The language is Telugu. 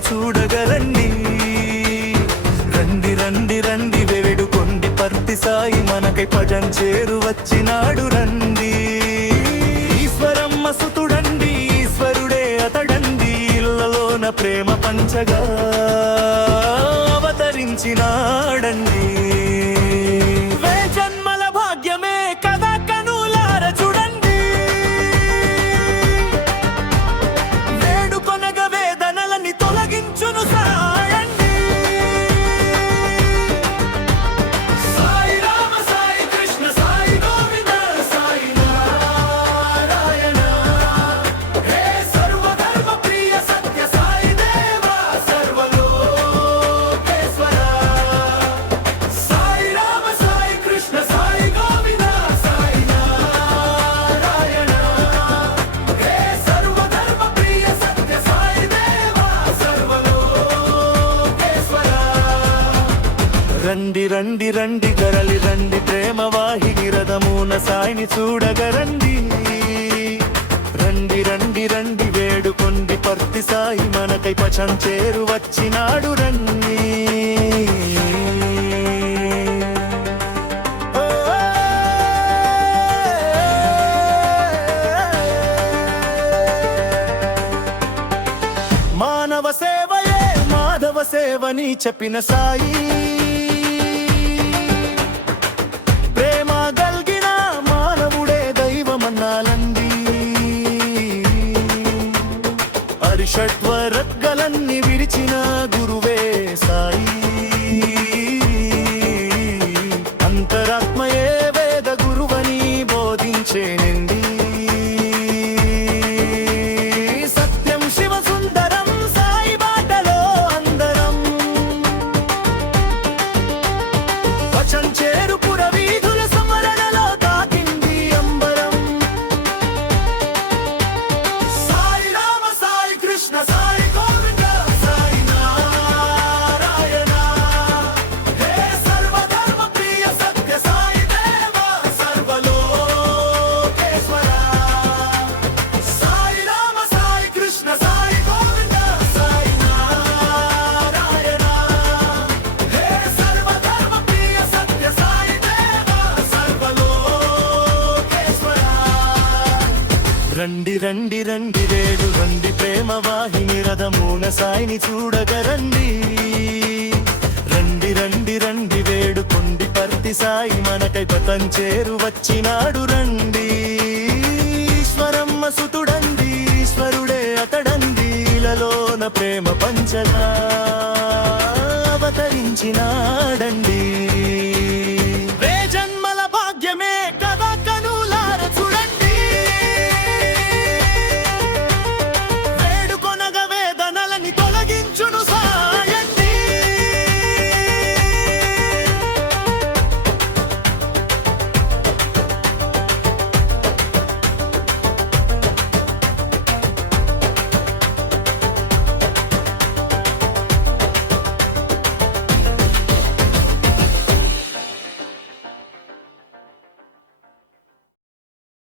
సాయిని చూడగరండి. రండి రండి రండి వేడుకొండి పర్తి సాయి మనకై భజన చేరు వచ్చినాడు రండి. ఈశ్వరమ్మ సుతుడండి ఈశ్వరుడే అతడండి, ఇళ్ళలోన ప్రేమ పంచగా అవతరించినాడండి. జన్మల భాగ్యమే కదా కనులార చూడండి, వేడుకొనగ వేదనలని తొలగించును సాయండి. సాయి రామ సాయి కృష్ణ సాయి గోవింద సాయి నారాయణ, హే సర్వధర్మ ప్రియ సత్య సాయి దేవ సర్వలోకేశ్వర. సాయి రామ సాయి కృష్ణ సాయి గోవింద సాయి నారాయణ, హే సర్వధర్మ ప్రియ సత్య సాయి దేవ సర్వలోకేశ్వర. రండి రండి రండి గరలి రండి ప్రేమ వాహిని రథమున సాయిని చూడగరండి. రండి రండి రండి వేడుకొండి పర్తి సాయి మనకై భజన చేరు వచ్చినాడు రండి. మానవ సేవయే మాధవ సేవని చెప్పిన సాయి, ప్రేమ గల్గిన మానవుడే దైవమన్నాలండి. అరిషడ్వరగ్గలన్ని విరిచిన గురువే సాయి, అంతరాత్మయే వేద గురువని బోధించేనండి. సత్యం శివ సుందరం సాయి బాటలో అందరం, వచన చేరు పుర వీధుల సమరణలో తాకింది అంబరం. సాయి రామ సాయి కృష్ణ సాయి గోవింద సాయి నారాయణ, హే సర్వధర్మ ప్రియ సత్య సాయి దేవ సర్వలోకేశ్వర. సాయి రామ సాయి కృష్ణ సాయి గోవింద సాయి నారాయణ, హే సర్వధర్మ ప్రియ సత్య సాయి దేవ సర్వలోకేశ్వర. రండి రండి రండి వేడు రండి ప్రేమ వాహిని రథమున సాయిని చూడగరండి. రండి రండి రండి వేడుకొండి పర్తి సాయి మనకై భజన చేరు వచ్చినాడు రండి. ఈశ్వరమ్మ సుతుడండి ఈశ్వరుడే అతడండి, ఇళ్ళలోన ప్రేమ పంచగా అవతరించినాడండి.